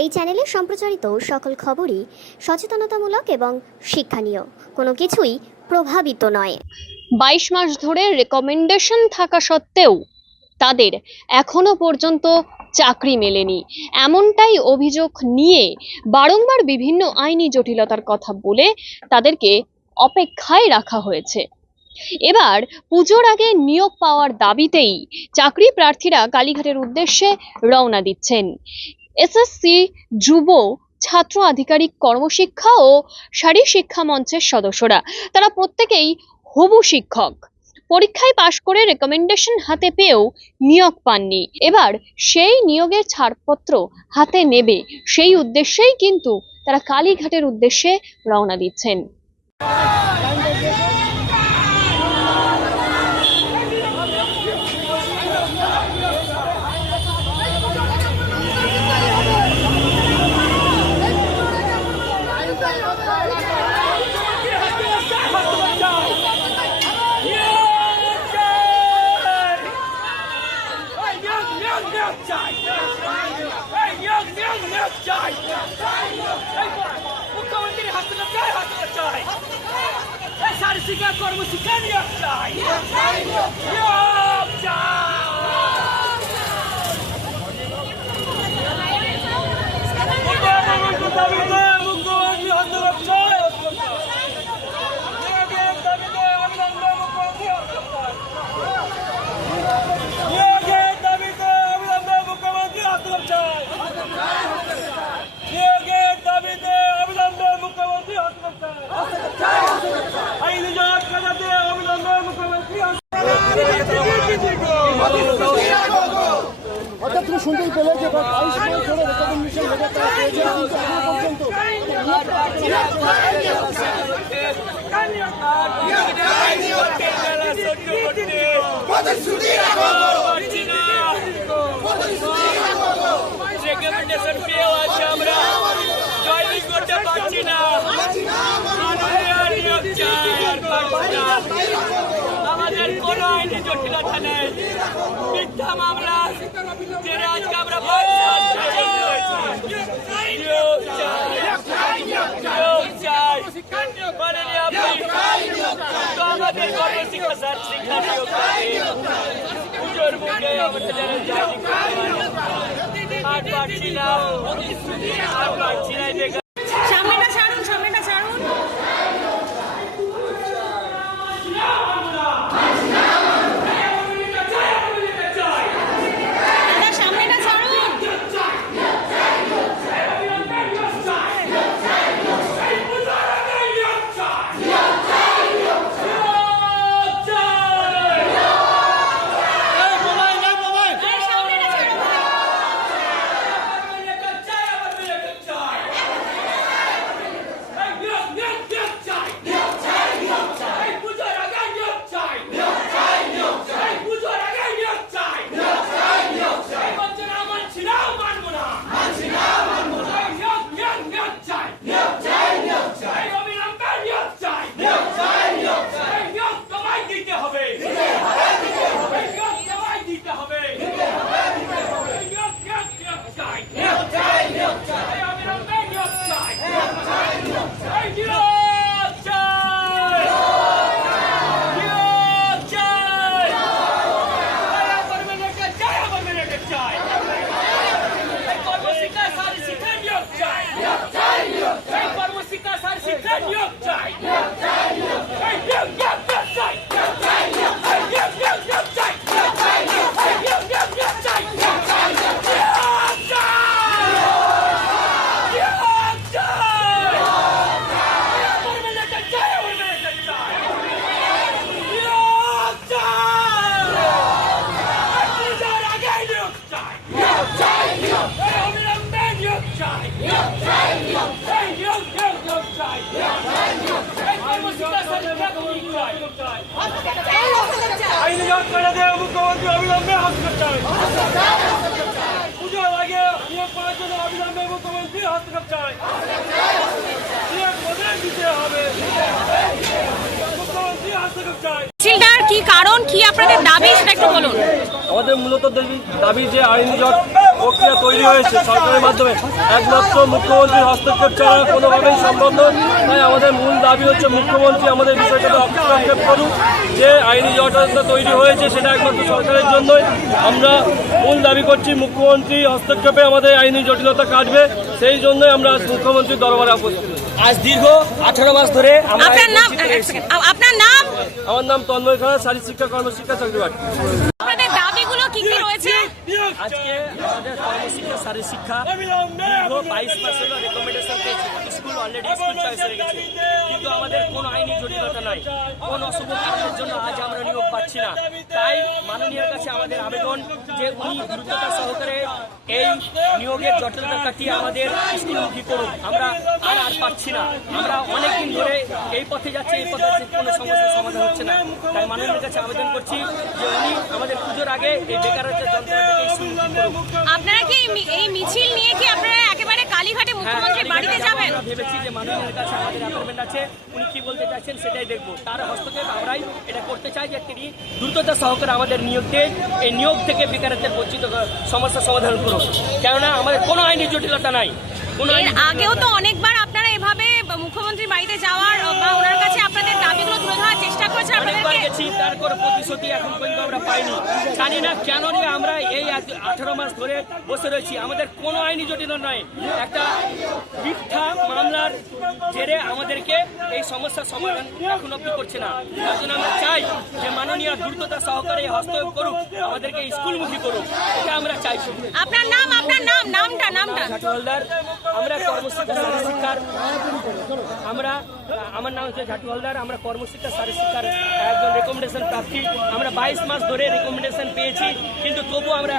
এই চ্যানেলে সম্প্রচারিত সকল খবরই সচেতনতামূলক এবং শিক্ষণীয়, কোনো কিছুই প্রভাবিত নয়। 22 মাস ধরে রেকমেন্ডেশন থাকা সত্ত্বেও তাদের এখনো পর্যন্ত চাকরি মেলেনি, এমনটাই অভিযোগ নিয়ে বারংবার বিভিন্ন আইনি জটিলতার কথা বলে তাদেরকে অপেক্ষায় রাখা হয়েছে। এবার পুজোর আগে নিয়োগ পাওয়ার দাবিতেই চাকরি প্রার্থীরা কালীঘাটের উদ্দেশ্যে রওনা দিচ্ছেন। এসএসসি যুব ছাত্র আধিকারিক কর্মশিক্ষা ও শারীর শিক্ষা মঞ্চের সদস্যরা, তারা প্রত্যেকেই হবু শিক্ষক। পরীক্ষায় পাশ করে রেকমেন্ডেশন হাতে পেয়েও নিয়োগ পাননি। এবার সেই নিয়োগের ছাড়পত্র হাতে নেবে, সেই উদ্দেশ্যেই কিন্তু তারা কালীঘাটের উদ্দেশ্যে রওনা দিচ্ছেন। কর্মশিক্ষা নিয়োগ চাই। অর্থাৎ তুমি শুনতেই পেলে যে 22 মাস ধরে রেকমেন্ডেশন লেগে তারা পেয়েছে, কিন্তু এখনো পর্যন্ত রেকমেন্ডেশন পেয়েও আছে, আমরা জয়েনিং করতে পারছি না। আমাদের কোনো আইনি জটিলতা নেই, মিথ্যা মামলা জেনে আজকে আমরা আমাদের কর্মশিক্ষা স্যার শিক্ষা নিয়োগ পুজোর মুখে আমাদের আর পারছি না, আর পারছি না। সামনেটা ছাড়ুন, সামনেটা ছাড়ুন। সামনেটা ছাড়ুন। আইনি জট করে দেয় মুখ্যমন্ত্রী অবিলম্বে হস্তক্ষেপ চাই। পুজোর আগে নিয়োগ পাওয়ার জন্য অবিলম্বে মুখ্যমন্ত্রী হস্তক্ষেপ চাই। নিয়োগ বদলে দিতে হবে, মুখ্যমন্ত্রী হস্তক্ষেপ চাই। মিছিলটার কি কারণ, কি আপনাদের দাবি সেটা একটু বলুন। আমাদের মূলত দাবি যে আইনি জট প্রক্রিয়া তৈরি হয়েছে সরকারের মাধ্যমে, একমাত্র মুখ্যমন্ত্রীর হস্তক্ষেপ ছাড়া কোনোভাবেই সম্ভব নয়। তাই আমাদের মূল দাবি হচ্ছে মুখ্যমন্ত্রী আমাদের বিষয়টাতে হস্তক্ষেপ করুন। যে আইনি জটিলতা তৈরি হয়েছে সেটা একমাত্র সরকারের জন্যই। আমরা মূল দাবি করছি মুখ্যমন্ত্রী হস্তক্ষেপে আমাদের আইনি জটিলতা কাটবে, সেই জন্যই আমরা আজ মুখ্যমন্ত্রীর দরবারে উপস্থিত হয়েছি। আজ দীর্ঘ 18 মাস ধরে আমরা আপনার নাম? আমার নাম তন্ময় খান, শারীরিক শিক্ষা কর্মশিক্ষা চাকরিবাট। আপনাদের দাবিগুলো কি কি রয়েছে? আজকে আমাদের কর্মশিক্ষা শারীরিক শিক্ষা দীর্ঘ 22 মাস হলো রেকমেন্ডেশন পেয়েছি। স্কুল অলরেডি স্কুল চয়েস হয়ে গেছে, কিন্তু আমাদের কোনো আইনি জটিলতা নাই। কোন অশুভ কারণের জন্য আজ আমরা নিয়োগ পাচ্ছি না। তাই মাননীয়ের কাছে আমাদের আবেদন যে উনি দ্রুততা সহকারে এই নিয়োগের জটিলতা কাটিয়ে আমাদের স্কুলমুখী করুন। আমরা আর পাচ্ছি না। আমরা অনেকদিন ধরে এই পথে যাচ্ছি, এই পথে কোনো সমস্যার সমাধান হচ্ছে না। তাই মাননীয়ের কাছে আবেদন করছি যে উনি আমাদের পুজোর আগে এই বেকারত্বের যন্ত্রণা থেকে স্কুলমুখী করুন। আপনারা কি এই মিছিল নিয়ে কি আপনারা একেবারে কালীঘাটে মুখ্যমন্ত্রীর বাড়িতে যাবেন? আমরা ভেবেছি যে মাননীয়ের কাছে আমাদের অ্যাপয়েন্টমেন্ট আছে, উনি কি বলতে চাইছেন সেটাই দেখবো। তার হস্তক্ষেপ আমরাই এটা করতে চাই যে তিনি দ্রুততা সহকারে আমাদের নিয়োগকে এই নিয়োগ থেকে বেকারত্বের বঞ্চিত সমস্যার সমাধান করুন। কেননা আমাদের কোনো আইনি জটিলতা নাই। এর আগেও তো অনেকবার আপনারা এভাবে মুখ্যমন্ত্রীর বাড়িতে যাওয়ার বা ওনার কাছে আপনাদের দাবিগুলো তুলে ধরার চেষ্টা করেছেন অনেকবার আপনাদেরকে? গেছি, তারপর প্রতিশ্রুতি এখন পর্যন্ত আমরা পাইনি। জানি না কেন নিয়ে আমরা এই 18 মাস ধরে বসে রয়েছি। আমাদের কোনো আইনি জটিলতা নয়, একটা মিথ্যা মামলার জেরে আমাদেরকে এই সমস্যার সমাধান এখন অব্দি করছে না। তার জন্য আমরা চাই যে মাননীয় দ্রুততা সহকারে হস্তক্ষেপ করুক, আমাদেরকে স্কুলমুখী করুক, এটা আমরা চাইছি। আপনার নাম? নামটা ঝাটু হালদার, আমরা কর্মশিক্ষা শারীরিক শিক্ষার আমার নাম হচ্ছে ঝাটু হালদার। আমরা কর্মশিক্ষা শারীরিক শিক্ষার একজন রেকমেন্ডেশন প্রার্থী। আমরা 22 মাস ধরে রেকমেন্ডেশন পেয়েছি, কিন্তু তবু আমরা